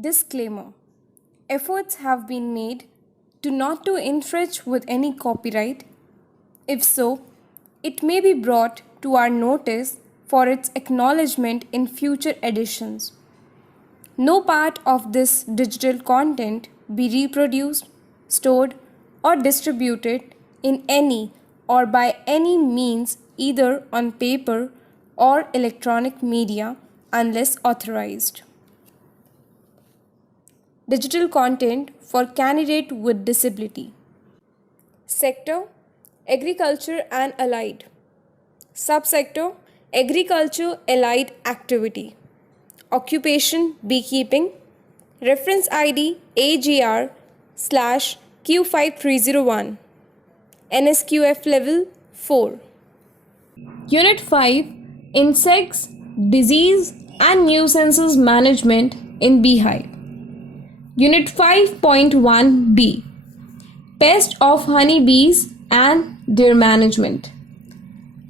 Disclaimer: efforts have been made to not to infringe with any copyright. If so, it may be brought to our notice for its acknowledgement in future editions. No part of this digital content be reproduced, stored, or distributed in any or by any means either on paper or electronic media unless authorized. Digital content for candidate with disability. Sector: Agriculture and Allied. Subsector: Agriculture Allied Activity. Occupation: Beekeeping. Reference ID AGR slash Q5301. NSQF level 4. Unit 5: Insects, Disease and Nuisances Management in Beehive. Unit 5.1b: Pest of honeybees and their management.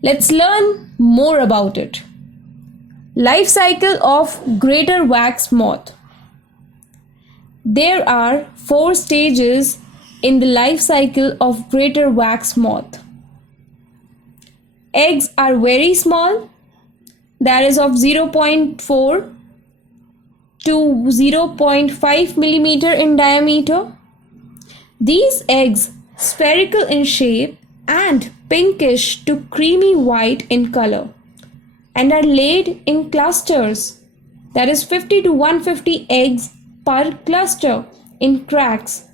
Let's learn more about it. Life cycle of greater wax moth. There are 4 stages in the life cycle of greater wax moth. Eggs are very small, that is of 0.4 to 0.5 millimeter in diameter. These eggs spherical in shape and pinkish to creamy white in color and are laid in clusters, that is 50 to 150 eggs per cluster in cracks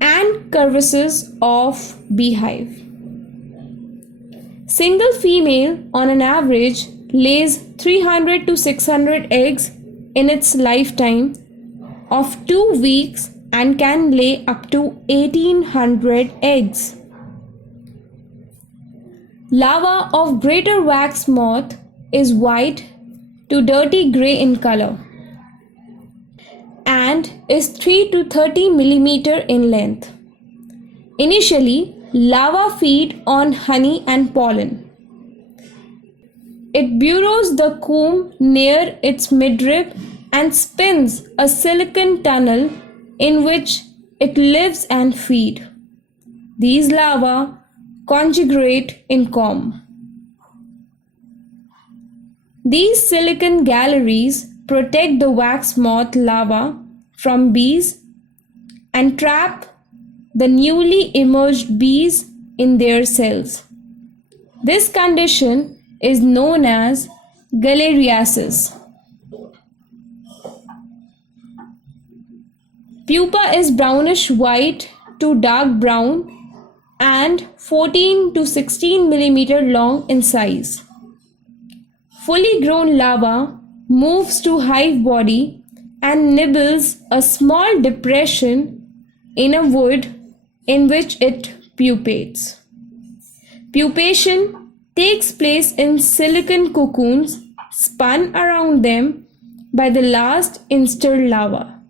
and crevices of beehive. Single female on an average lays 300 to 600 eggs in its lifetime of 2 weeks and can lay up to 1800 eggs. Larva of greater wax moth is white to dirty gray in color and is 3 to 30 millimeter in length. Initially, larvae feed on honey and pollen. It burrows the comb near its midrib and spins a silicon tunnel in which it lives and feed. These larvae congregate in comb. These silicon galleries protect the wax moth larvae from bees and trap the newly emerged bees in their cells. This condition is known as galeriasis. Pupa is brownish white to dark brown and 14 to 16 millimeter long in size. Fully grown larva moves to hive body and nibbles a small depression in a wood in which it pupates. Pupation takes place in silicon cocoons spun around them by the last instar larva.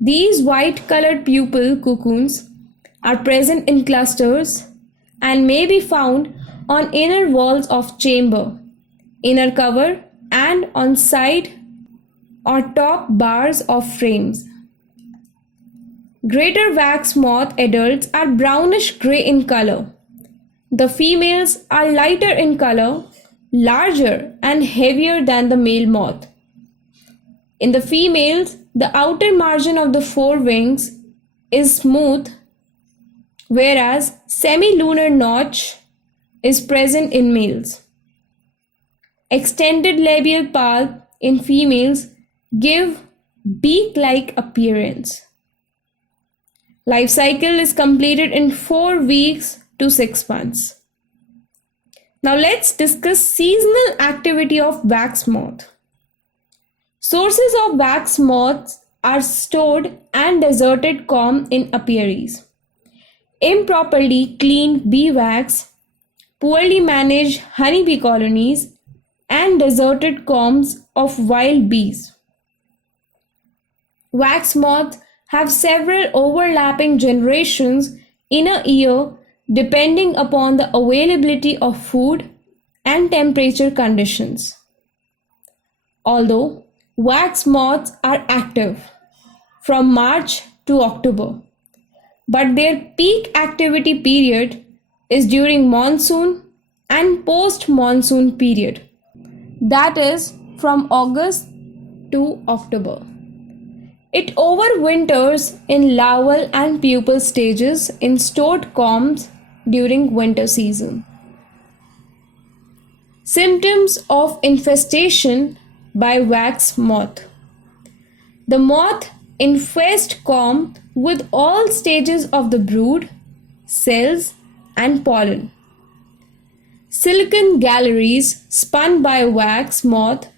These white-colored pupal cocoons are present in clusters and may be found on inner walls of chamber, inner cover, and on side or top bars of frames. Greater wax moth adults are brownish gray in color. The females are lighter in color, larger and heavier than the male moth. In the females, the outer margin of the forewings is smooth, whereas semi-lunar notch is present in males. Extended labial pulp in females give beak-like appearance. Life cycle is completed in 4 weeks to 6 months. Now let's discuss seasonal activity of wax moth. Sources of wax moths are stored and deserted comb in apiaries. Improperly cleaned bee wax, poorly managed honeybee colonies, and deserted combs of wild bees. Wax moths have several overlapping generations in a year depending upon the availability of food and temperature conditions. Although Wax moths are active from March to October, but their peak activity period is during monsoon and post-monsoon period, that is from August to October. It overwinters in larval and pupal stages in stored combs during winter season. Symptoms of infestation by wax moth. The moth infests comb with all stages of the brood, cells, and pollen. Silicon galleries spun by wax moth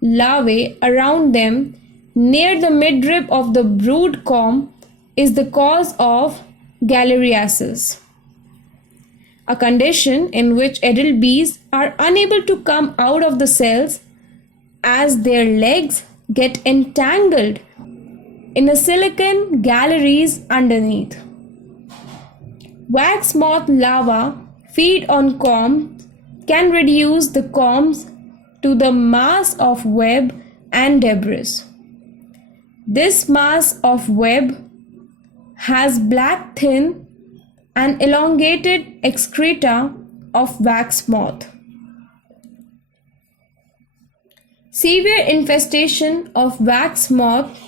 larvae around them near the midrib of the brood comb is the cause of galeriasis, a condition in which adult bees are unable to come out of the cells as their legs get entangled in the silicon galleries underneath. Wax moth larvae feed on combs can reduce the combs to the mass of web and debris. This mass of web has black thin and elongated excreta of wax moth. Severe infestation of wax moth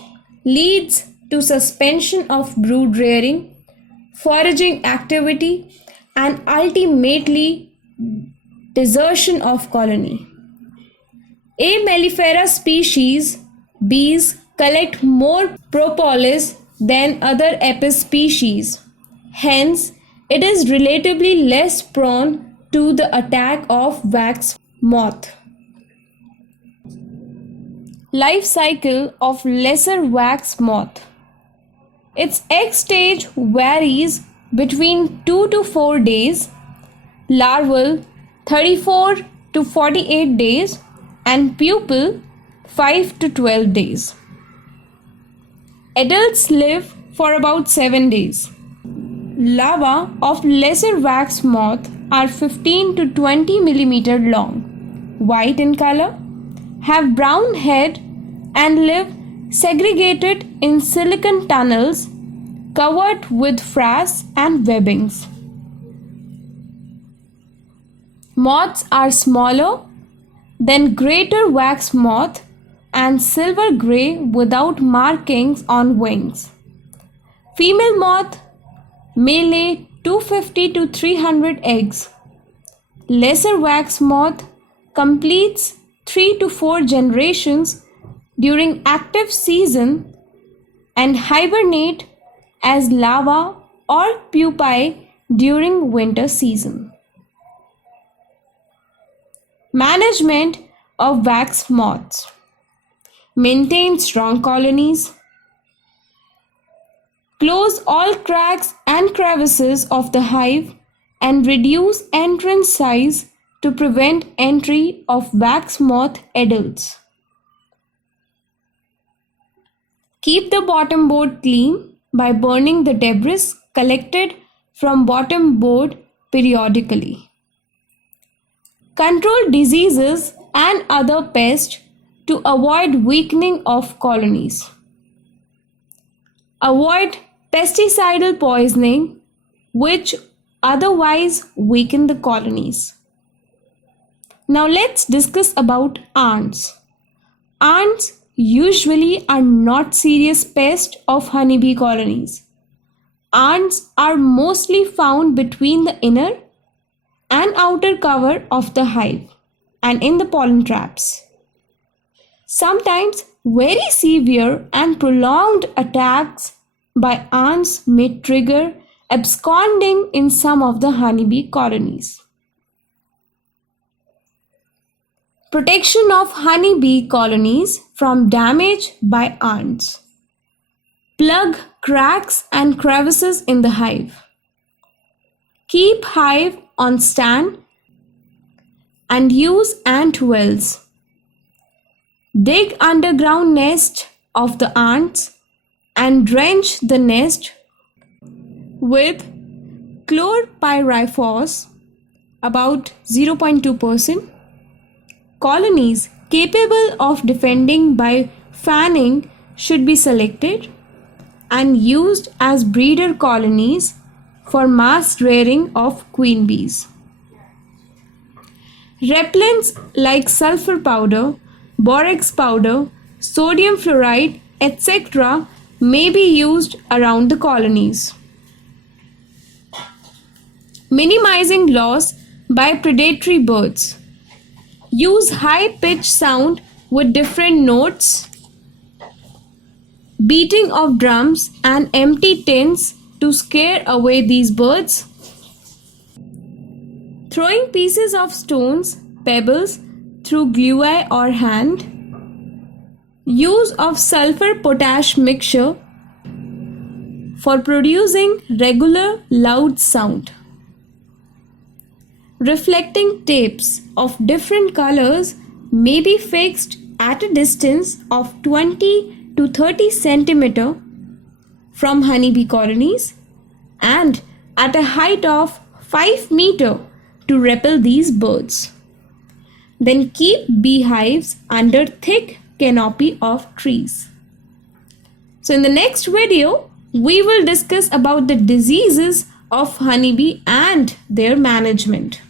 leads to suspension of brood rearing, foraging activity, and ultimately desertion of colony. A mellifera species bees collect more propolis than other Apis species. Hence, it is relatively less prone to the attack of wax moth. Life cycle of lesser wax moth. Its egg stage varies between 2 to 4 days, larval 34 to 48 days, and pupal 5 to 12 days. Adults live for about 7 days. Larvae of lesser wax moth are 15 to 20 millimeter long, white in color, have brown head, and live segregated in silicon tunnels covered with frass and webbings. Moths are smaller than greater wax moth and silver gray without markings on wings. Female moth may lay 250 to 300 eggs. Lesser wax moth completes 3 to 4 generations during active season and hibernate as larvae or pupae during winter season. Management of wax moths. Maintain strong colonies. Close all cracks and crevices of the hive and reduce entrance size to prevent entry of wax moth adults. Keep the bottom board clean by burning the debris collected from bottom board periodically. Control diseases and other pests to avoid weakening of colonies. Avoid pesticidal poisoning, which otherwise weaken the colonies. Now let's discuss about ants. Ants usually are not serious pests of honeybee colonies. Ants are mostly found between the inner and outer cover of the hive and in the pollen traps. Sometimes very severe and prolonged attacks by ants may trigger absconding in some of the honeybee colonies. Protection of honeybee colonies from damage by ants. Plug cracks and crevices in the hive. Keep hive on stand and use ant wells. Dig underground nest of the ants and drench the nest with chlorpyrifos about 0.2%. Colonies capable of defending by fanning should be selected and used as breeder colonies for mass rearing of queen bees. Repellents like sulfur powder, borax powder, sodium fluoride, etc. may be used around the colonies. Minimizing loss by predatory birds. Use high-pitched sound with different notes, beating of drums and empty tins to scare away these birds. Throwing pieces of stones, pebbles through glue or hand. Use of sulfur-potash mixture for producing regular loud sound. Reflecting tapes of different colors may be fixed at a distance of 20 to 30 centimeter from honeybee colonies and at a height of 5 meter to repel these birds. Then keep beehives under thick canopy of trees. So in the next video, we will discuss about the diseases of honeybee and their management.